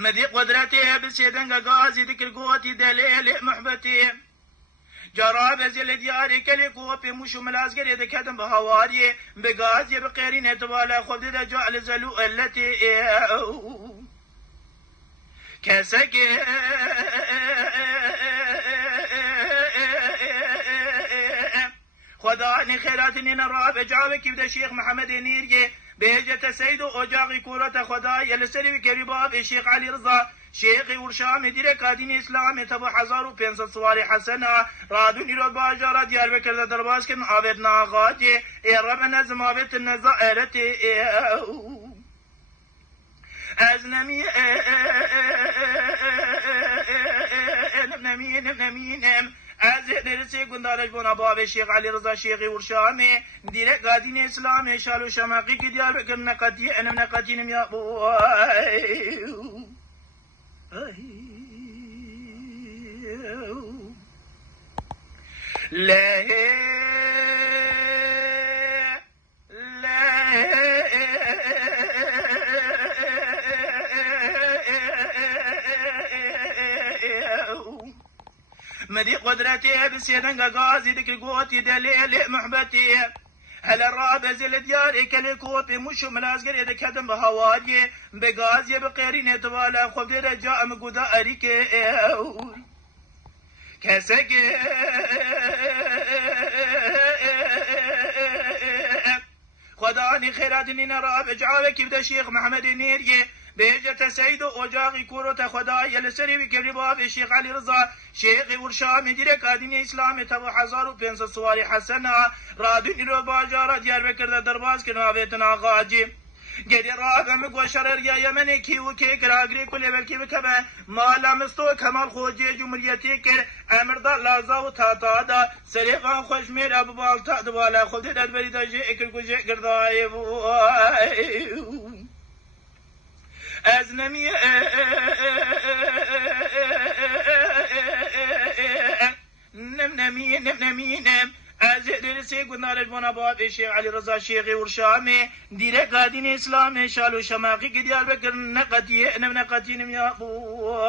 مدي قدرتي بسيدنغا غازي ذكر قوتي دليل محبتي جراب زل دياري كلي كوبي مشو ملازقر يدكدم بهواري بغازي بقيرين اتوالا خود دا جعل زلو التي كسك خداني خيراتني نراب جعبك بدا شيخ محمد نيري بهجة سيد أجاغي كورة خدايا لسري كريباب الشيخ علي رضا شيخي ورشام ديرك دين اسلام تبو 1500 سواري حسنه رادوني رو باجارا ديار بكر درباس كن عابد ناغاتي يا رب نزم عابد النزائرتي ازنمي نمي از درسي گندارش بنا باب الشيخ علي رضا شيخي ورشامي ديرك دين اسلام شالو شماقي ديار بكر نقدي انا نقدي يا ابو لا مدي قدرتي بسيدنغا غازي ذكر قوتي دليل محبتي هل الراب زل دياري كالكوبي مشو ملازقر يدك هدم بهواجي بغازي بقيرين توالا خبد رجاء مقودا أريك كسك خداني خيراتني نراب اجعالك بدا شيخ محمد نيري بهجة سيد أجاغي كورة خدايا لسري بكري باب الشيخ علي رضا شيخي ورشام ديرك دين اسلام تبو 1500 سواري حسنه رادوني رو باجارا ديار بكر درباس كنا بيتنا غاجي گری راه مگو شرر یا یمنی کیو کی کراگری کلی بلکی بکبه مالا مستو کمال خوجی جمهوریتی کر امر دا لازا و تاتا دا سریفان خوش میر ابو بالتا دوالا خود دد بری دا جی اکر کو جی گردای از نمی نم از درسي قلنا رجبنا باب الشيخ علي رضا شيخي ورشامي ديرك دين اسلام شالو شماقي ديال بكر نقتي نقتي يا ابو